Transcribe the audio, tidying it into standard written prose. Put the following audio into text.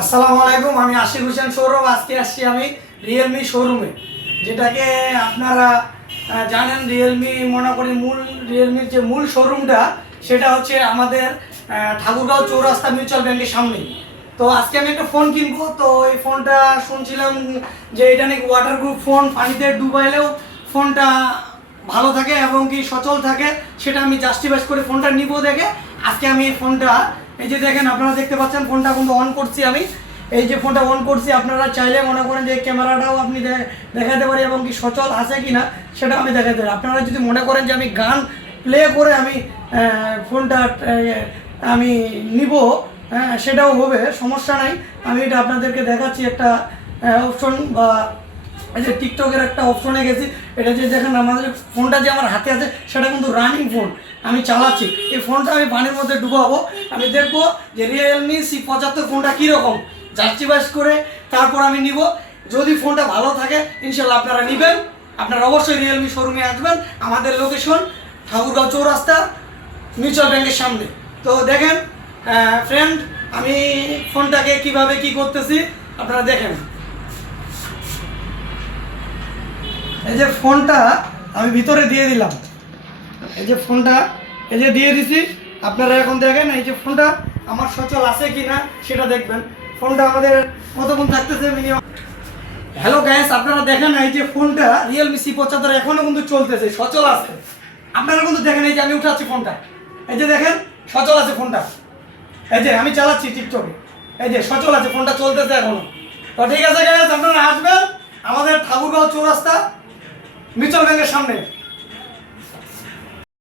আসসালামু আলাইকুম, আমি আশিক হোসেন সৌরভ। আজকে আসছি আমি রিয়েলমি শোরুমে, যেটাকে আপনারা জানেন রিয়েলমি মনে করি রিয়েলমির যে মূল শোরুমটা সেটা হচ্ছে আমাদের ঠাকুরগাঁও চৌরাস্তা মিউচুয়াল ব্যাংকের সামনেই। তো আজকে আমি একটা ফোন কিনবো, তো এই ফোনটা শুনছিলাম যে এটা নাকি ওয়াটারপ্রুফ ফোন, পানিতে ডুবাইলেও ফোনটা ভালো থাকে এবং কি সচল থাকে, সেটা আমি জাস্টিফাই করে ফোনটা নিব দেখে আজকে আমি এই ফোনটা, এই যে দেখেন আপনারা দেখতে পাচ্ছেন ফোনটা কিন্তু অন করছি আমি। এই যে ফোনটা অন করছি, আপনারা চাইলে মনে করেন যে ক্যামেরাটাও আপনি দেখাতে পারি এবং কি সচল আছে কি না সেটাও আমি দেখাতে পারি। আপনারা যদি মনে করেন যে আমি গান প্লে করে আমি ফোনটা আমি নিব, সেটাও হবে, সমস্যা নাই। আমি এটা আপনাদেরকে দেখাচ্ছি একটা অপশন, বা এই যে টিকটকের একটা অপশনে গেছি। এটা যে দেখেন আমাদের ফোনটা যে আমার হাতে আছে সেটা কিন্তু রানিং ফোন, আমি চালাচ্ছি। এই ফোনটা আমি পানির মধ্যে ডুবাবো, আমি দেখবো যে রিয়েলমি C75 ফোনটা কীরকম, জাস্টিফাইজ করে তারপর আমি নিব। যদি ফোনটা ভালো থাকে ইনশাল্লাহ আপনারা নেবেন। আপনারা অবশ্যই রিয়েলমি শোরুমে আসবেন, আমাদের লোকেশন ঠাকুরগাঁও চৌরাস্তা মিউচুয়াল ব্যাংকের সামনে। তো দেখেন ফ্রেন্ড, আমি ফোনটাকে কিভাবে কি করতেছি আপনারা দেখেন। এই যে ফোনটা আমি ভিতরে দিয়ে দিলাম, এই যে ফোনটা এই যে দিয়ে দিছি। আপনারা এখন দেখেন এই যে ফোনটা আমার সচল আছে কি না সেটা দেখবেন। ফোনটা আমাদের কতক্ষণ থাকতেছে মিনিমাম। হ্যালো গাইস, আপনারা দেখেন এই যে ফোনটা রিয়েলমি C75 এখনও কিন্তু চলতেছে, সচল আছে। আপনারা কিন্তু দেখেন এই যে আমি উঠাচ্ছি ফোনটা, এই যে দেখেন সচল আছে ফোনটা। এই যে আমি চালাচ্ছি টিকটকে, এই যে সচল আছে ফোনটা, চলতেছে এখনো। তো ঠিক আছে গাইস, আপনারা আসবেন আমাদের ঠাকুরগাঁও চৌরাস্তা মিউচুয়াল ব্যাংকের সামনে।